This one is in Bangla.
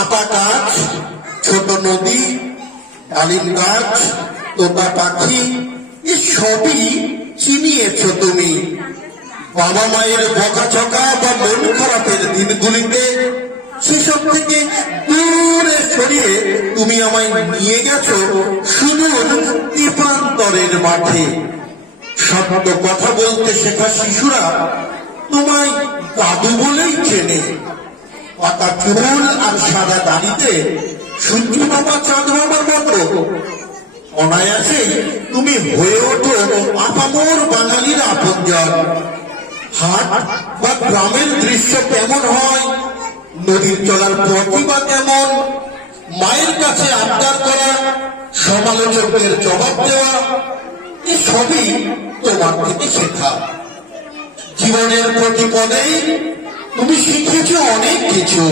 আতা গাছ, ছোট নদী, ডালিম গাছ, তোতা পাখি, এই সবই চিনিয়েছ তুমি। বাবা মায়ের বকাঝকা বা মন খারাপের দিনগুলিতে সেসব থেকে দূরে সরিয়ে তুমি আমায় নিয়ে গেছো সুদূর দীপান্তরের মাঠে। সত্য কথা বলতে শেখা শিশুরা তোমায় দাদু বলেই চেনে। পাতা চুল আর সাদা দাড়িতে সূর্য বাবা চাঁদ বাবার মতো অনায়াসেই তুমি হয়ে ওঠো আপামর বাঙালির আপনজন। হাট বা গ্রামের দৃশ্য কেমন হয়, নদীর চলার পথই বা কেমন, মায়ের কাছে আবদার করা, সমালোচকদের জবাব দেওয়া, এই সবই তোমার থেকে শেখা। জীবনের প্রতি পদেই তুমি শিখেছ অনেক কিছু।